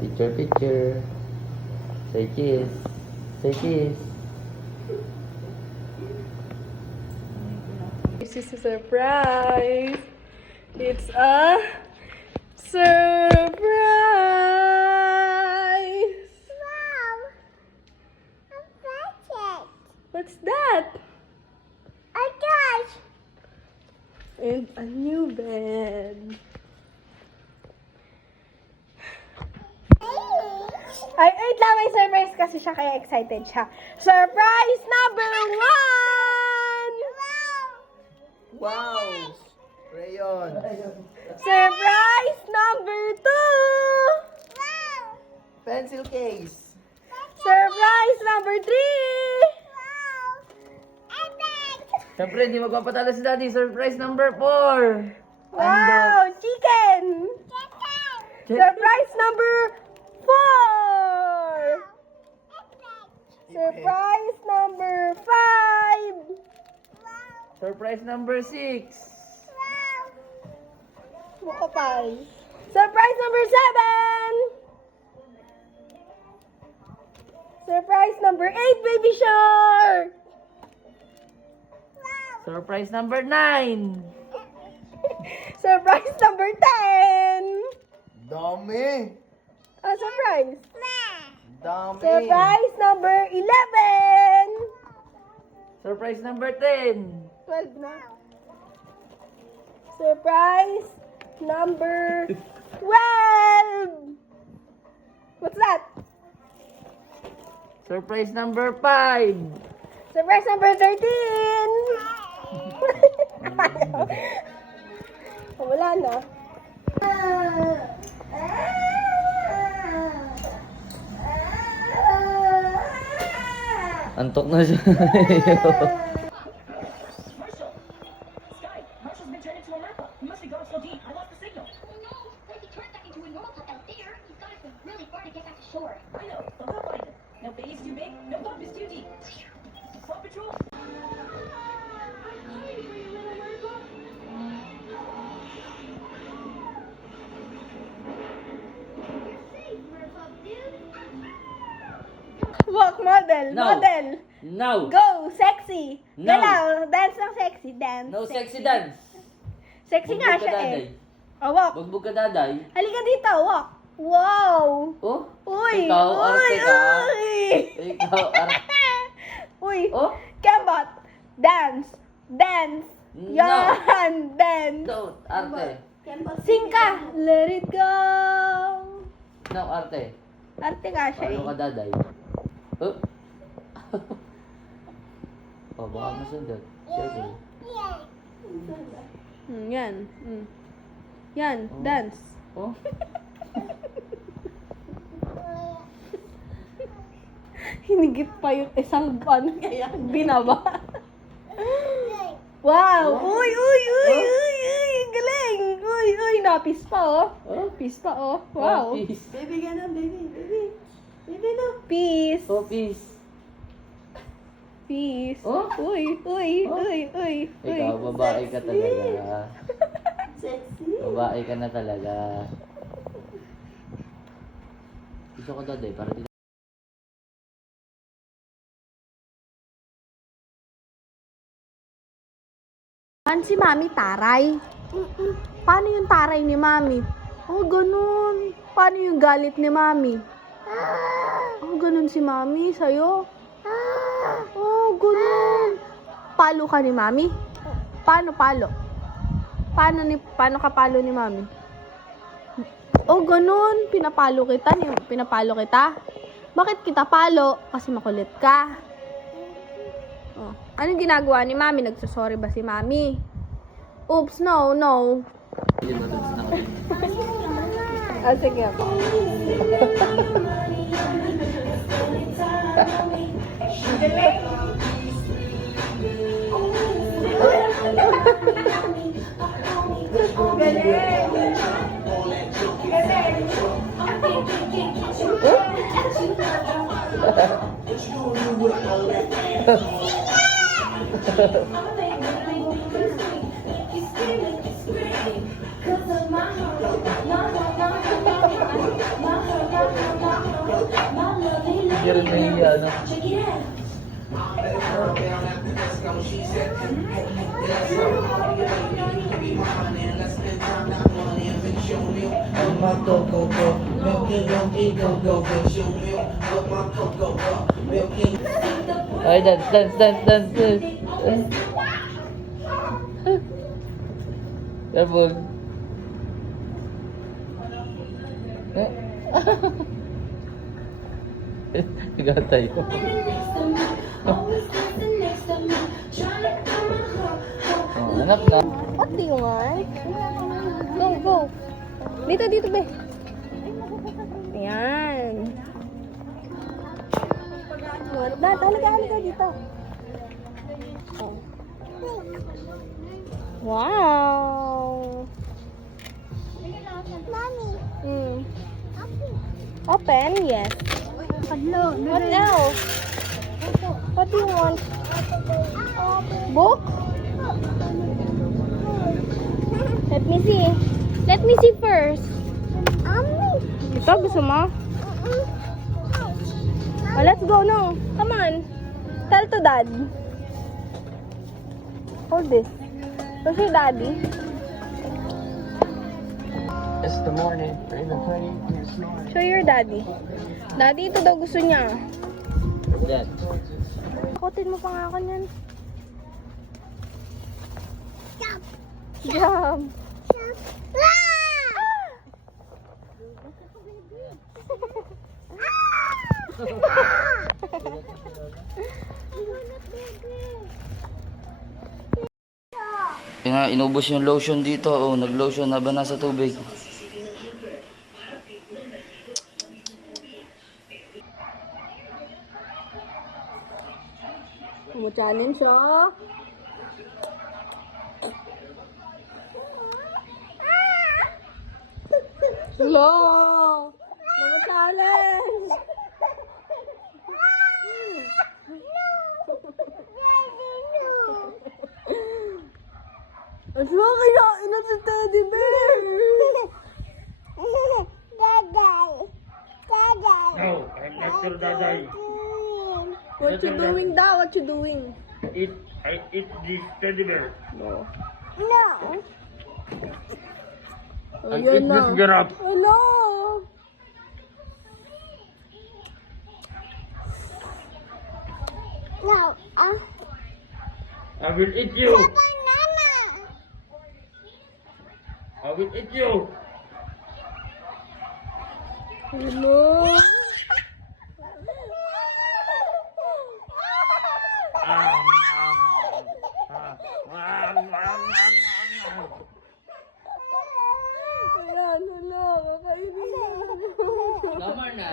Picture, picture. Say kiss. Say kiss. This is a surprise. It's a surprise. Wow! I'm excited. What's that? A dice. And a new bed. Ay, wait lang, may surprise kasi siya, kaya excited siya. Surprise number 1! Wow! Rayon. Surprise number 2! Wow! Pencil case. Surprise number 3! Wow! Epic! Siyempre, hindi magpapatalo si Daddy. Surprise number 4. Wow! Chicken! Chicken! Surprise number 4! Epic! Surprise number 5! Wow! Surprise number 6. Wow! Mukapal. Surprise number 7! Surprise number 8, Baby Shark! Wow! Surprise number 9. Surprise number 10! Dami. Ah, surprise! Dami. Surprise number 11! Surprise number 10. 12 na. Surprise number 12! What's that? Surprise number 5. Surprise number 13! Oh, wala na. Antok na siya. Marshall's been turned into a merpa. He must be going so deep. I lost the signal. Oh no! If he turned back into a normal pup out there, he's got to swim really far to get back to shore. I know. I'll go find him. No baby's too big. No bump is too deep. Paw Patrol. Walk model, No. model. No. Go, sexy. No. Galaw, dance ng sexy, dance. No sexy dance. Sexy nga Bugbog ka, siya Daday. eh. Oh, walk. Bugbog ka, Daday. Halika dito, walk. Wow. Oh? Uy, Ikaw, uy, arte ka. uy. Ikaw, arte. Uy, Oh? Kembot, dance, dance. No. Yan, dance. No, arte. Sing ka. Let it go. No, arte. Arte nga siya Paano ka, eh. Daday? Oh? Oh, baka masundot. Sige. Yan. Yan, Oh. dance. Oh? Hinigit pa yung isang pan, kaya binaba. Wow! Uy, uy, uy, Oh. uy, uy! Galing! Uy, uy! Napis pa, oh. Oh? Peace pa, oh. Wow. Oh, peace. Baby, gano'n, baby, baby. Baby, no. Peace. Oh, peace. Peace. Oh? Uy, uy, Oh? uy, uy, uy. Ikaw, babae ka talaga. Sexy. Babae ka na talaga. Gusto ko, Daday, para dito. Si Mami taray? Paano yung taray ni Mami? Oh, ganun. Paano yung galit ni Mami? Oh, ganun si Mami sa'yo? Oh, ganun. Palo ka ni Mami? Paano palo? Paano ka palo ni Mami? Oh, ganun. Pinapalo kita. Pinapalo kita. Bakit kita palo? Kasi makulit ka. Oh. Anong ginagawa ni Mami? Nagsasorry ba si Mami? Oops, no, no. Hindi mo doon na kami. Ah, sige. Cause of my heart, ka rin nahiya, no? Ay, dance, dance, dance, dance, dance. Sabog. Tiga tayo. Oh, anak na. What do you want? Go, go. Dito, dito, be. Ayan. Dad, halika dito. Oh. Wow. Mommy. Open, yes. What else? What do you want? Book? Let me see. Let me see first. Ito, gusto mo? Oh, let's go now. Come on. Tell to dad. Hold this. Where's your daddy? It's the morning. Raven playing. Show your daddy. Daddy, ito daw gusto niya. Yan. Kotin mo pa nga ako niyan. Jump. Kaya nga, inubos yung lotion dito. Oh, nag-lotion na ba nasa tubig? Mo-challenge siya. Hello! Mo-challenge! Ang siya kinain na si Teddy Bear! No, I'm not your daday. What you doing daw? What you doing? I eat this teddy bear. No. I eat this giraffe. Hello! I will eat you. I will eat you. Hello? Ayan, hello. Kakainin na. Tama na.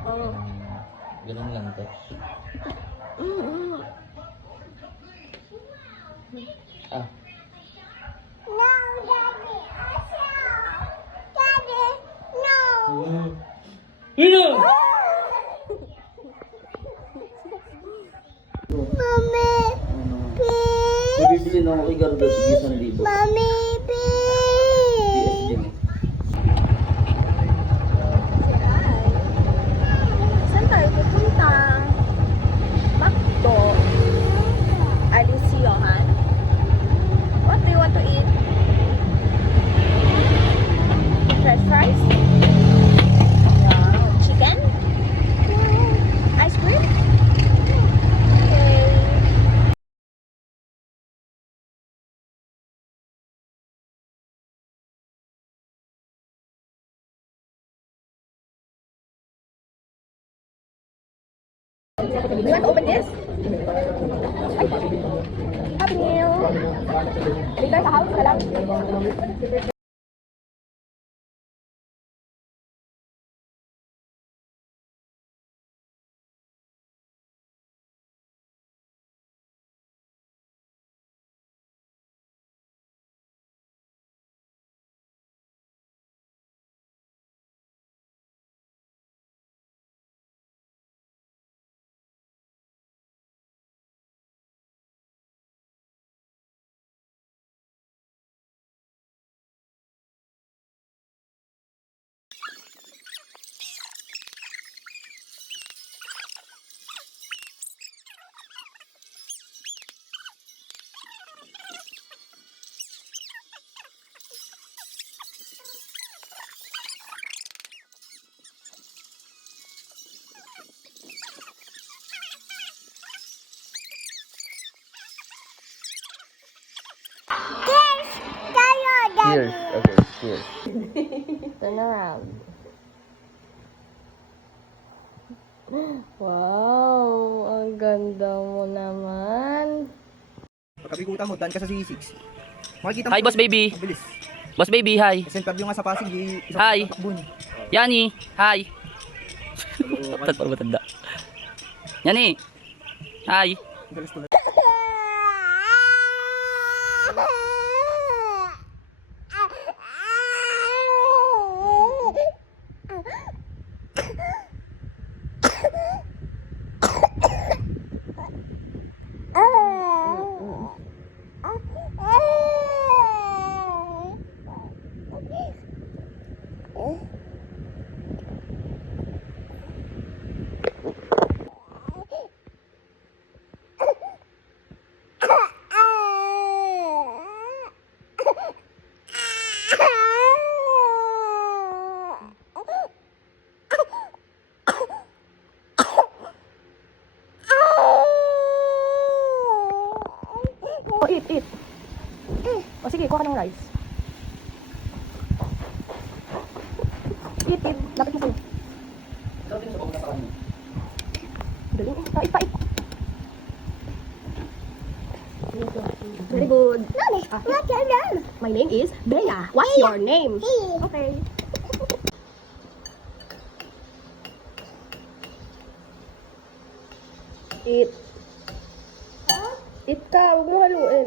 Mama. Ganun lang to. Ah. Hino! Bibili na ako kay Garda, sige 1,000. Saan tayo pupunta? Makto. Alisiohan. What do you want to eat? French fries? Wow. Chicken? Ice cream? Okay. Do you want to open this? Happy Meal! Later sa house ka lang. Cheers. Okay, cheers. Turn around. Wow, ang ganda mo naman. Pagkabigutan mo, daan ka sa C6. Makikita mo. Hi, Boss Baby. Mabilis. Boss Baby, hi. Kasi interview nga sa Pasig, Hi. takbun. Yani, hi. Parang matanda. Yani, hi. Galis tuloy. Oh, eat. O sige, kuha ka ng rice. Eat. Lapit mo kayo. Galing. Pait. Very good. What's your name? My name is Bella. What's your name? Okay. Eat. Eat ka, huwag mo haluin.